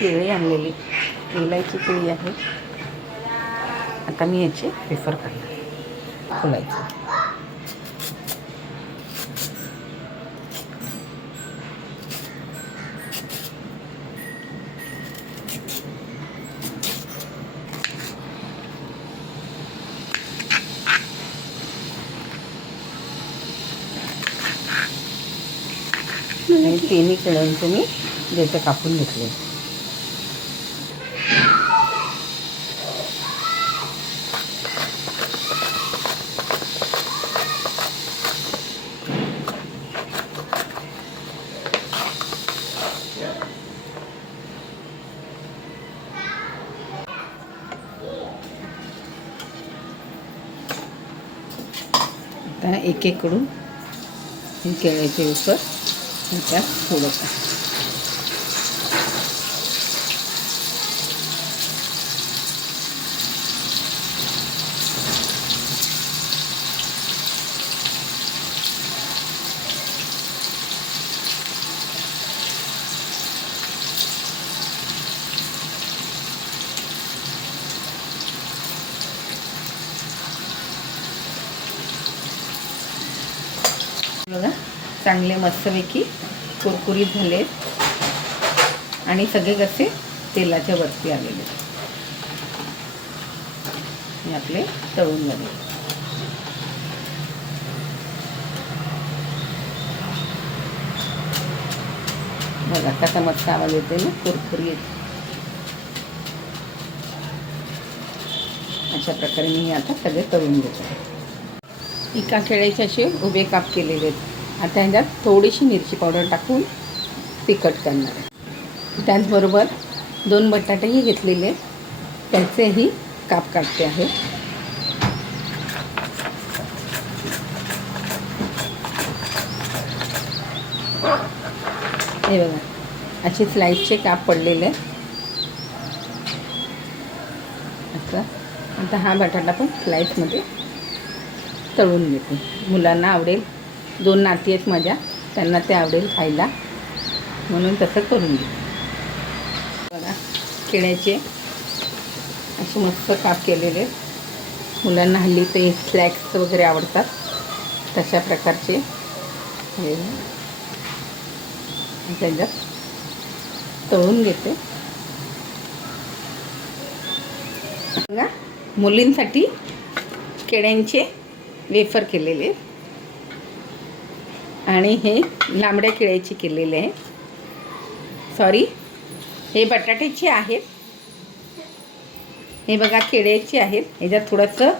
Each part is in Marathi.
केळी आणलेली, तेलाची केळी आहे. आता मी याचे वेफर करणार फुलायचे. आणि तिन्ही केळ्यांचे मी देठं कापून घेतले. आता एक एक करून हे केळ्याचे वेफर त्यात सोडत आहे. बघा चांगले मस्तपैकी कुरकुरीत झाले आणि सगळे कसे तेलाच्या वरती आलेले. हे आपले तळून झाले. बघा कसा मस्त आवाज येते ना, कुरकुरीत. अशा प्रकारे मी आता सगळे तळून घेतो. एका केळ्याचे असे उभे काप केलेले आहेत. आता ह्याच्यात थोडीशी मिरची पावडर टाकून तिखट करणार आहे. त्याचबरोबर 2 बटाटेही घेतलेले, त्याचेही काप काढते आहे. हे बघा असे स्लाईसचे काप पडलेले आहेत. असं आता हा बटाटा पण स्लाईसमध्ये तळून घेते. मुलांना आवडेल. 2 नाती आहेत माझ्या, त्यांना ते आवडेल खायला, म्हणून तसं करून घेते. बघा केळ्याचे असे मस्त काप केलेले. मुलांना हल्ली ते स्नॅक्स वगैरे आवडतात, तशा प्रकारचे हे त्याच्यात तळून घेते. बघा मुलींसाठी केळ्यांचे वेफर केलेले आणि हे लांबड्या केळ्याचे केलेले आहे. सॉरी, हे बटाट्याचे आहेत. हे बघा केळ्याचे आहेत. ह्याच्यात थोडंसं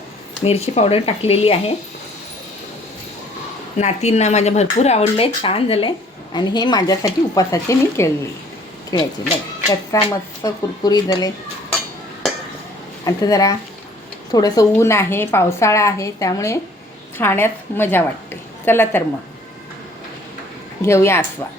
मिरची पावडर टाकलेली आहे. नातींना माझ्या भरपूर आवडले, छान झाले. आणि हे माझ्यासाठी उपासाचे मी केळ्याचे बघा कच्चा मस्त कुरकुरीत झाले. आता जरा थोडंसं ऊन आहे, पावसाळा आहे, त्यामुळे खाण्यात मजा वाटते. चला तर मग घेऊया आस्वाद.